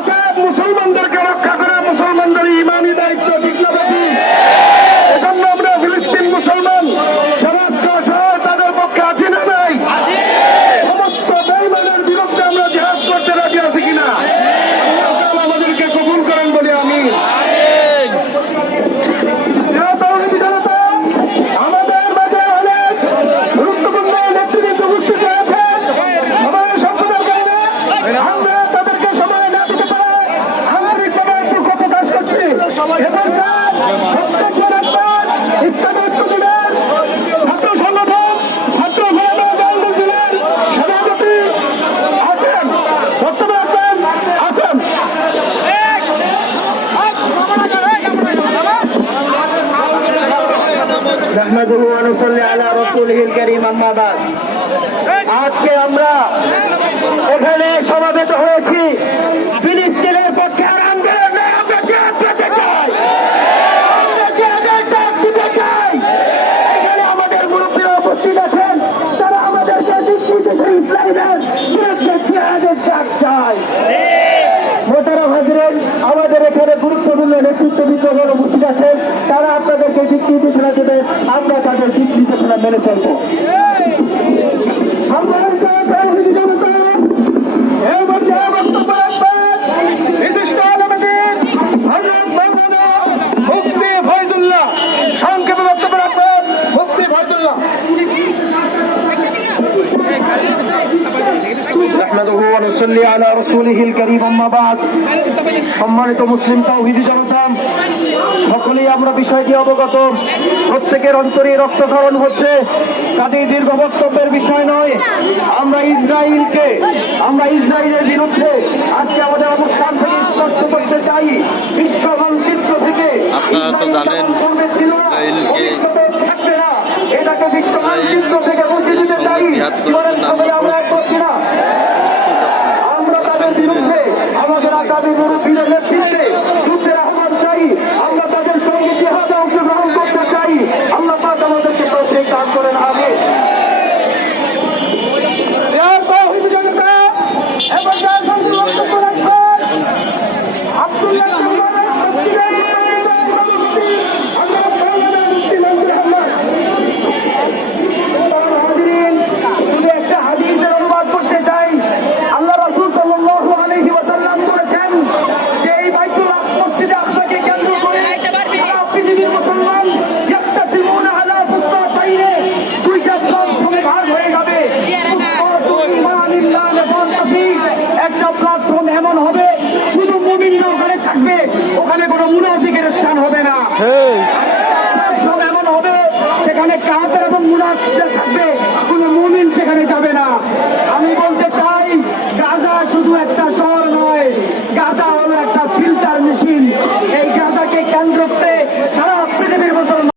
অতএব মুসলমানদেরকে নাহমাদুহু ওয়া আলা রাসূলিহিল কারীম আম্মা আজকে আমরা এখানে সমাবেত হয়ে নেতৃত্ববৃন্দ উপস্থিত আছেন তারা আপনাদেরকে দিক নির্দেশনা দেবে আমরা তাদের দিক নির্দেশনা মেনে চলবো। نحمده ونصلي على رسوله الكريم اما بعد. সম্মানিত মুসলিম তাওহিদি জনতা সকলেই আমরা বিষয়টি অবগত। প্রত্যেকের অন্তরে রক্তক্ষরণ হচ্ছে। কাজেই দীর্ঘ বক্তব্যের বিষয় নয় আমরা ইসরায়েলকে আমরা ইসরায়েলের বিরুদ্ধে আজকে আমাদের অবস্থান থেকে স্পষ্ট করতে চাই। বিশ্ব মানচিত্র থেকে আপনারা তো জানেন ইসরায়েলকে এটাকে বিশ্ব মানচিত্র থেকে বসে দিতে চাই। থাকবে কোনো মুমিন সেখানে যাবে না। আমি বলতে চাই গাজা শুধু একটা